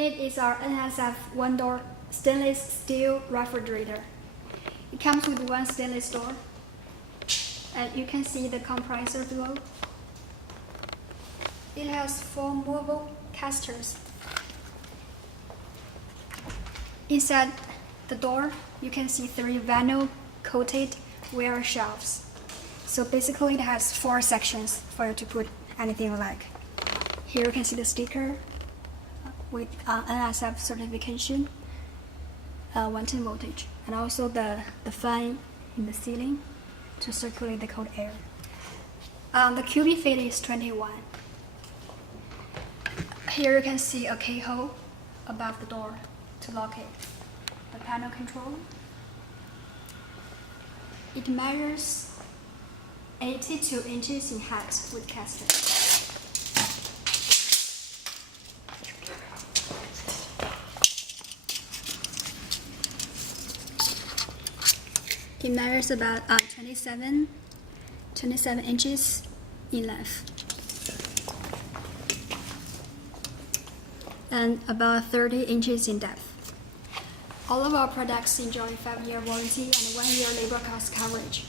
unit is our NSF one-door stainless steel refrigerator. It comes with one stainless door, and you can see the compressor below. It has 4 movable castors. Inside the door, you can see 3 vinyl-coated ware shelves. So basically it has 4 sections for you to put anything you like. Here you can see the sticker with NSF certification, 110 voltage, and also the fan in the ceiling to circulate the cold air. The cubic feet is 21. Here you can see a keyhole above the door to lock it. The panel control. It measures 82 inches in height with castors. It measures about 27 inches in length and about 30 inches in depth. All of our products enjoy 5-year warranty and 1-year labor cost coverage.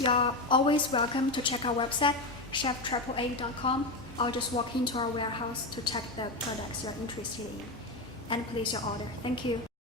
You are always welcome to check our website, chef888.com, or just walk into our warehouse to check the products you are interested in and place your order. Thank you.